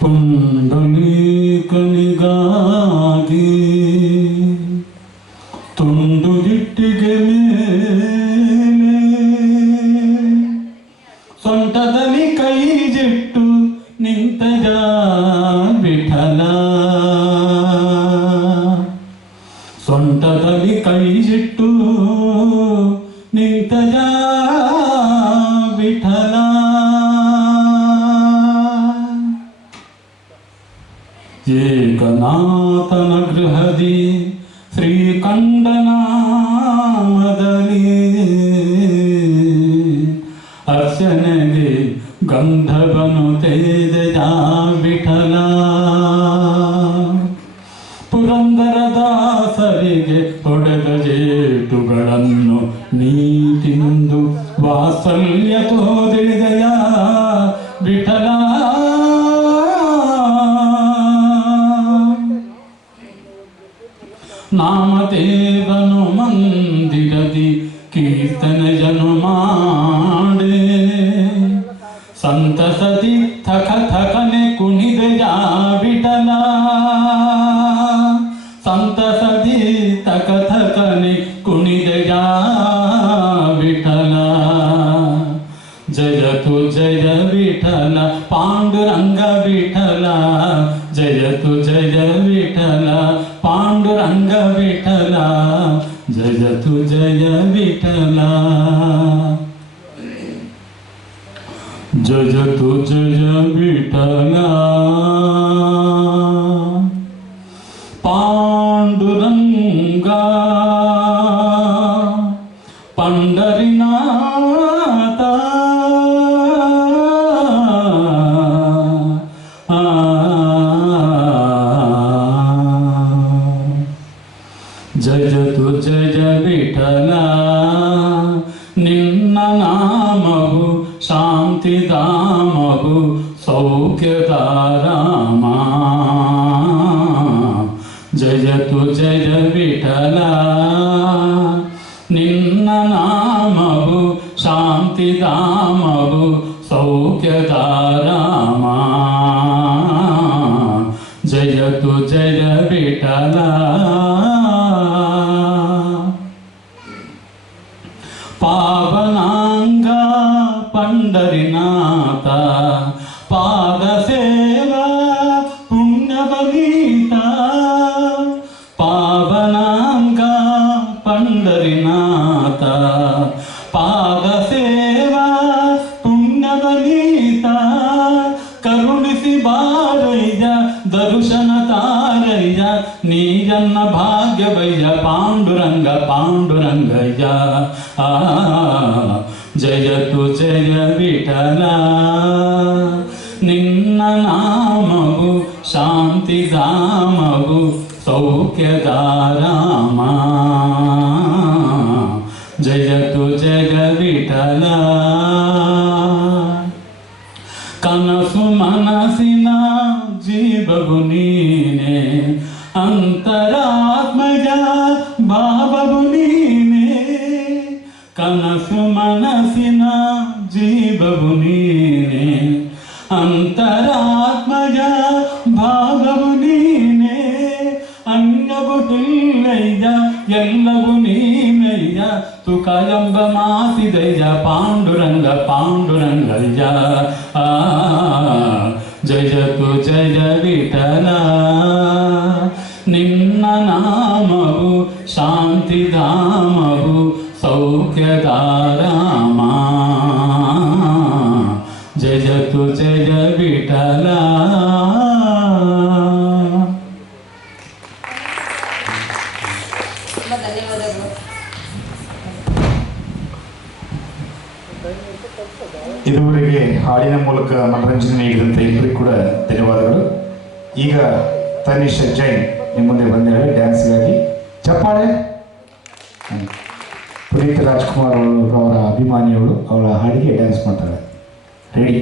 ಪುಂಡಲೀಕನಿಗಾಗಿ ತುಂಡು ದಿಟ್ಟಿಗೆ ಮೇಲೆ ಸೊಂಟದಲ್ಲಿ ಕೈ ಜಿಟ್ಟು ನಿಂತಜ ವಿಠಲ ಸೊಂಟದಲ್ಲಿ ಕೈ ಜಿಟ್ಟು ನಿಂತಜ ವಿಠಲ ಏಕನಾಥನ ಗೃಹದಿ ಶ್ರೀಕಂಡನಾಮದಲ್ಲಿ ಅರ್ಚನೆಗೆ ಗಂಧವನು ತೇಜ ವಿಠಲ ಪುರಂದರದಾಸರಿಗೆ ಹೊಡೆದ ಜೇಟುಗಳನ್ನು ನೀತಿಂದು ವಾತ್ಸಲ್ಯ ತೋರಿದೆಯ? नामदेवनु मन्दिरदि कीर्तन जनु माणे संत सदि थक थकने कुणिद जा बिटला संत सदि थक थकने कुणिद जा पांडुरंगविठला जय तु जय विठला पांडुरंगविठला जय तु जय विठला। जय तु जय विठला। पांडुरंगा, पंडर తారామ జయతు జయ విఠల. నిన్న నామవు శాంతి దామవు సౌఖ్యదారామ జయతు జయ విఠలా. సేవా పుణ్యవగీత పావనాంగా పండరినాథ. పాద సేవా పుణ్యవగీత కరుణిసి బారయ్య దర్శన తారయ్య నీ జన్న భాగ్యవయ్య పాండురంగ పాండురంగయ్య. జయతు జయ విఠలా. నిన్న नामभु शान्तिधामभु सौख्यदारामा जयतु जगविठल कनसु मनसिना जीवभु नीने अन्तरात्मजा भावभु ने कनसु मनसिना जीवभु नीने ಅನ್ಯವು ಇಲ್ಲಯ್ಯ ಎಲ್ಲವೂ ನೀನಯ್ಯ ತುಕ ಎಂಬ ಮಾತಿದಯ್ಯ ಪಾಂಡುರಂಗ ಪಾಂಡುರಂಗಯ್ಯ ಆ ಜಯತು ಜಯ ವಿಠಲ ನಿನ್ನ ನಾಮವು ಶಾಂತಿಧಾಮವು ಸೌಖ್ಯದಾರಾಮ ಜಯತು ಇದುವರೆಗೆ ಹಾಡಿನ ಮೂಲಕ ಮನರಂಜನೆ ನೀಡಿದಂತ ಎಲ್ಲರಿಗೂ ಕೂಡ ಧನ್ಯವಾದಗಳು. ಈಗ ತನಿಷ್ ಜೈನ್ ನಿಮ್ಮ ಮುಂದೆ ಬಂದಿದ್ದಾರೆ ಡ್ಯಾನ್ಸ್ಗಾಗಿ. ಚಪ್ಪಾಳೆ ಪುನೀತ್ ರಾಜ್ಕುಮಾರ್ ಅವರು ಅವರ ಅಭಿಮಾನಿಗಳು ಅವಳ ಹಾಡಿಗೆ ಡ್ಯಾನ್ಸ್ ಮಾಡ್ತಾರೆ. ರೆಡಿ.